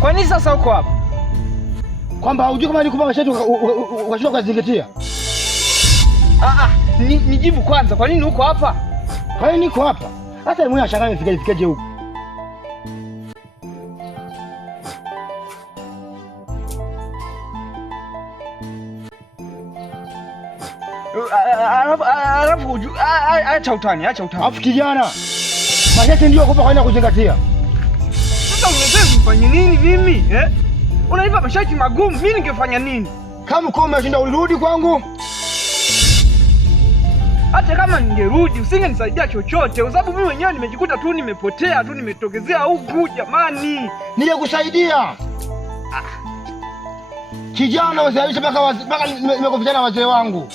Kwani sasa uko hapa? Kwamba hujui kama nikupa masharti ukashindwa kuzingatia? Nijibu kwanza, kwa nini uko hapa? Kwa nini niko hapa? Hata mwenyewe ashangaa nifikaje huko. Alafu acha utani. Alafu kijana, masharti ndio kupa kwa nini kuzingatia? Sasa unataka kufanya nini mimi? Unaipa masharti magumu, mimi ningefanya nini? Kama uko umeshinda ulirudi kwangu? Hata kama ningerudi usingenisaidia chochote, kwa sababu mimi mwenyewe nimejikuta tu nimepotea tu, nimetokezea huku jamani. Nimekusaidia. Kijana usiaisha mpaka nimekufanya wazee wangu.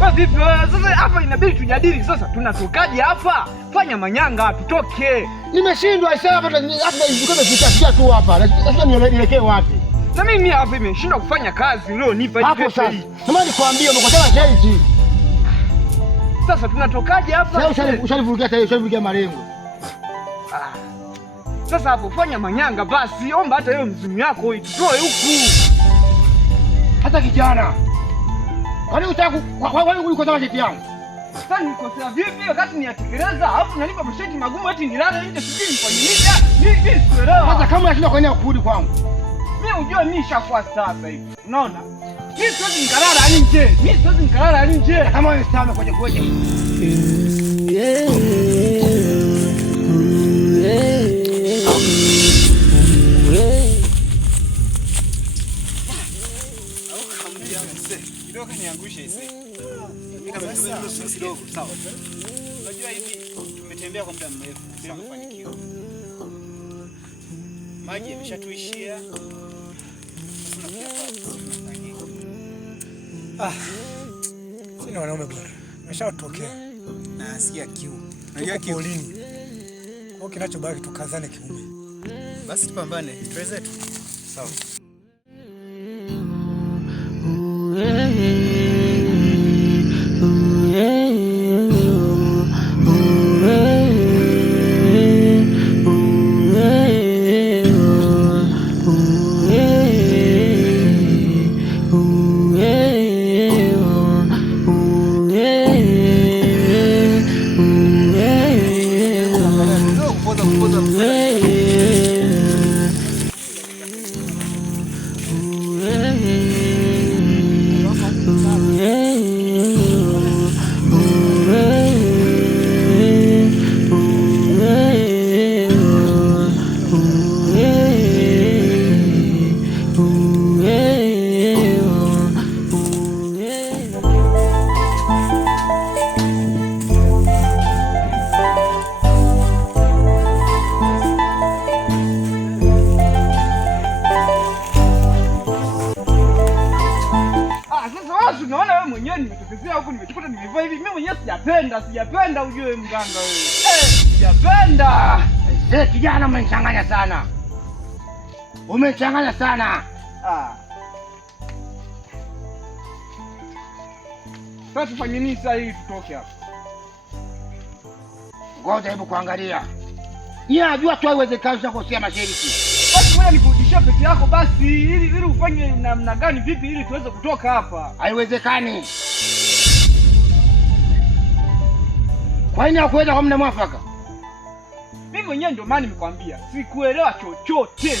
Wewe vipi wewe? Sasa hapa inabidi tujadili sasa tunatokaje hapa? Fanya manyanga tutoke. Nimeshindwa sasa hapa nimefika tu hapa. Sasa nielekee wapi? Na mimi hapa nimeshindwa kufanya kazi leo nipa hapo sasa. Sema nikwambie umekosana zaidi. Sasa tunatokaje hapa? Sasa ushalivurugia malengo. Sasa hapo fanya manyanga basi, omba hata hiyo mzimu yako itutoe huku. Hata kijana. Kwani unataka kulikosana cheti yangu? Sasa nikosea vipi wakati niyatekeleza? Alafu unanipa masharti magumu eti nilale nje sijui nifanye nini? Mimi sielewa. Sasa kama unashinda kwa nini kurudi kwangu? Mimi unajua mimi nishakuwa sasa hivi. Unaona? Mimi siwezi nikalala nje. Kama wewe sasa kwenye sawa. Unajua hivi tumetembea kwa muda mrefu bila kufanikiwa. Maji yameshatuishia. Sina wanaume bwana. Nimeshatokea. Nasikia kiu. Unajua kiu lini? Kwa kinachobaki tukazane kiume. Basi tupambane. Tuweze tu. Sawa. Unaona wewe mwenyewe nimetokezea huko nimejikuta nimevaa hivi. Mimi mwenyewe sijapenda ujue mganga wewe. Sijapenda. Kijana umenichanganya sana. Sasa tufanye nini sasa ili tutoke hapa? Ngoja hebu kuangalia. Yeye anajua tu haiwezekani kukosea mashariki. Basi wewe nikurudishie peke yako basi ili ufanye namna gani vipi ili tuweze kutoka hapa? Haiwezekani. Kwa nini hakuweza kwa muda mwafaka? Mimi mwenyewe ndio maana nimekwambia, sikuelewa chochote.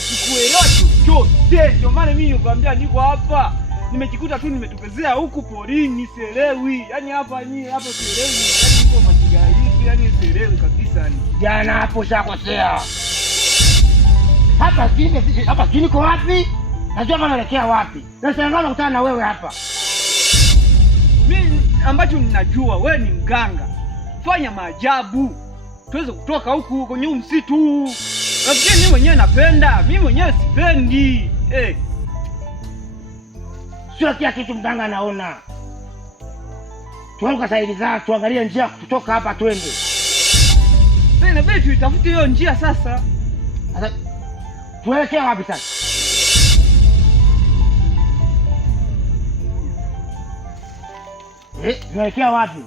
Ndio maana mimi nikwambia niko hapa. Nimejikuta tu nimetokezea huku porini, sielewi. Yaani hapa sielewi. Yaani niko majiga hivi, yaani sielewi kabisa yani. Jana hapo shakosea. Hapa sijui niko wapi? Najua kama naelekea wapi. Nashangaa nakutana na wewe hapa. Mimi ambacho ninajua wewe ni mganga. Fanya maajabu. tuweze kutoka huku kwenye msitu. Nafikiri mimi mwenyewe napenda, mimi mwenyewe sipendi. Sio kila kitu mganga anaona. Tuanguka saidi za tuangalie njia kutoka hapa twende. Sasa inabidi tuitafute hiyo njia sasa. Sasa tuelekea wapi sasa? Tuelekea wapi?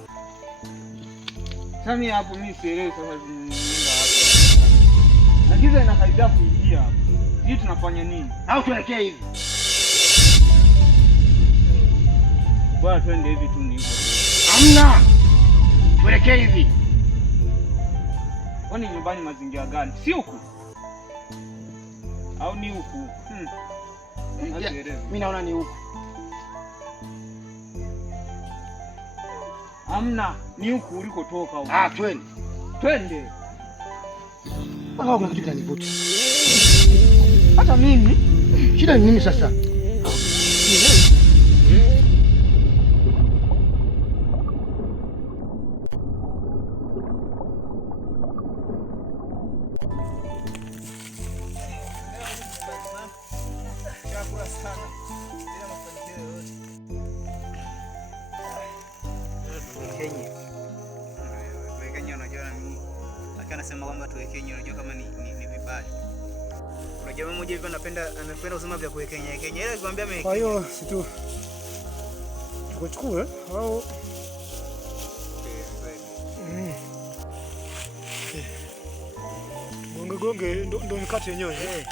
Sasa mimi hapo mimi sielewi sasa tunaenda wapi. Na giza inakaribia kuingia hapo. Sisi tunafanya nini? Au tuelekee hivi? Bora twende hivi tu ni hivyo. Hamna. Tuelekee hivi. Kwani nyumbani mazingira gani? Si huku? Au ni huku? Mimi naona ni huku. Hamna, ni huku ulikotoka huko. Twende. Twende. Mbona kuna kitu kinanivuta? Hata mimi. Shida ni nini sasa? Kenya unajua nini? Lakini anasema kwamba tuweke Kenya, unajua kama ni vibaya. Kuna jamaa mmoja hivi anapenda kusema vya kuweka Kenya. Ile akikwambia mimi. Kwa hiyo si tu tukuchukue au gonge ndo mikate yenyewe.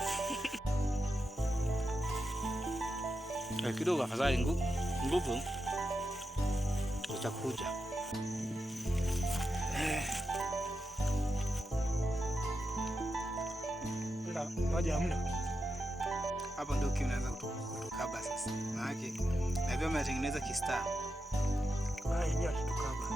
Kidogo afadhali nguvu utakuja. Maji hamna. Hapo ndio unaanza kutukaba sasa. Maana na vile umetengeneza kistaa. Ni atutukaba.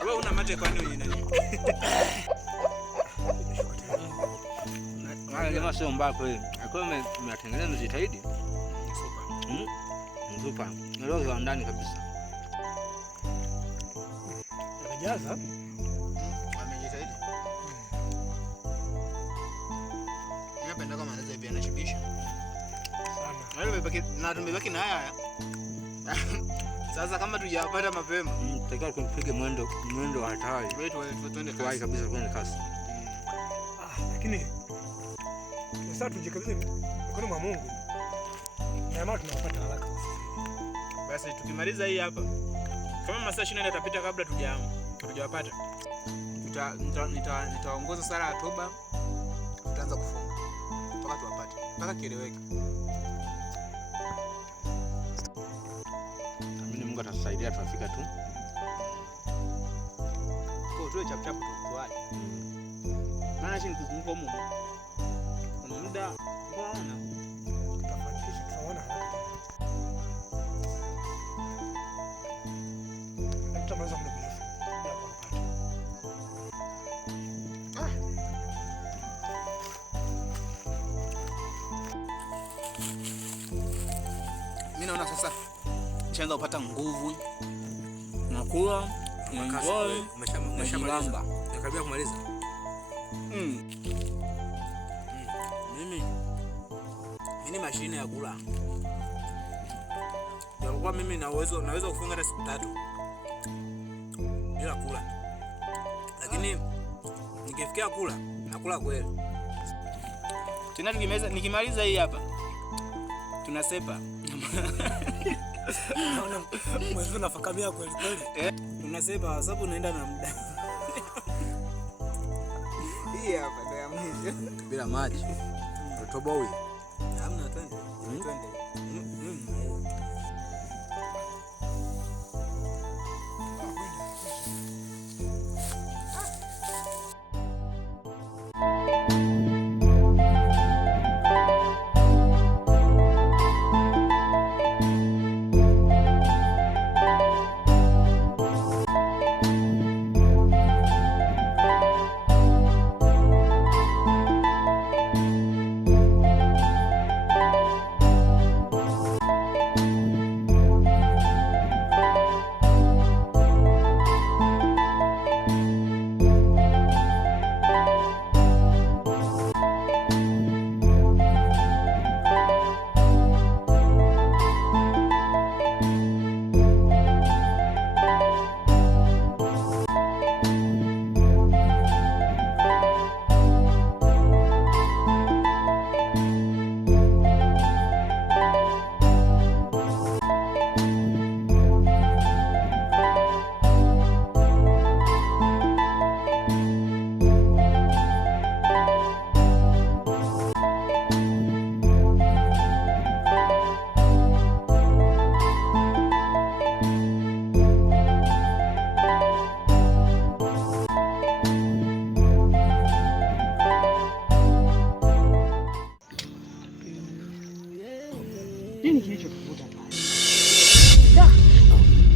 Wewe una mate kwa nini nani? Jamaa sio mbaya kweli. Akiwa umetengeneza mjitahidi. Super. Ndio kwa ndani kabisa. Yamejaza. Amejitahidi. Napenda kama anaweza hivi anashibisha. Sana. Tumebaki na haya. Sasa kama tujapata mapema, tutakiwa kupiga mwendo wa hatari. Twende kasi kabisa, kwenda kasi. Lakini sasa tujikabidhi mkono mwa Mungu. Na maana tunapata haraka. Basi tukimaliza hii hapa, kama masaa 24 yatapita kabla tujawapata, nitaongoza sala ya toba, tutaanza kufunga mpaka tuwapate, mpaka kieleweke. Amini Mungu atatusaidia tutafika tu. Kwa tuwe chap tuwaje. Maana chini kuzunguka huko. Kuna muda mbona tutafanikisha tunaona haraka. Tutamaliza muda mrefu. Mimi naona sasa nishaanza kupata nguvu. Nakula, enjoy, umeshamaliza. Nakaribia kumaliza. Mimi mashine ya kula. Japokuwa mimi naweza kufunga hata siku 3 bila kula. Lakini nikifikia kula, nakula kweli. Tena nikimaliza hii hapa, tunasepa. Naona mwezo nafakamia kweli kweli. Tunasepa sababu naenda na muda. Hii hapa ndio ya mwisho. Bila maji. Utoboi. Hamna, twende. Nini kilichotuvuta pale?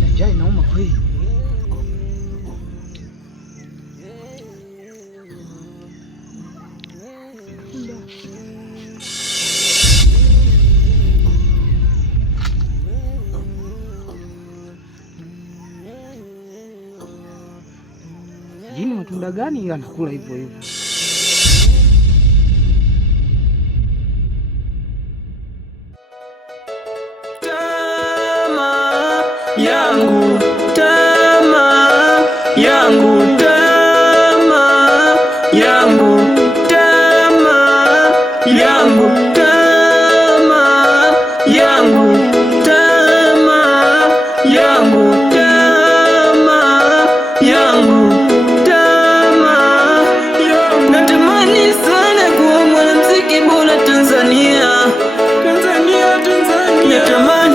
Na njaa inauma kweli. Jini matunda gani anakula hivyo hivyo? Yangu tamaa yangu tamaa yangu tamaa yangu tamaa yangu tamaa yangu tamaa yangu tamaa. Natamani sana kuwa mwanamuziki bora Tanzania. Natamani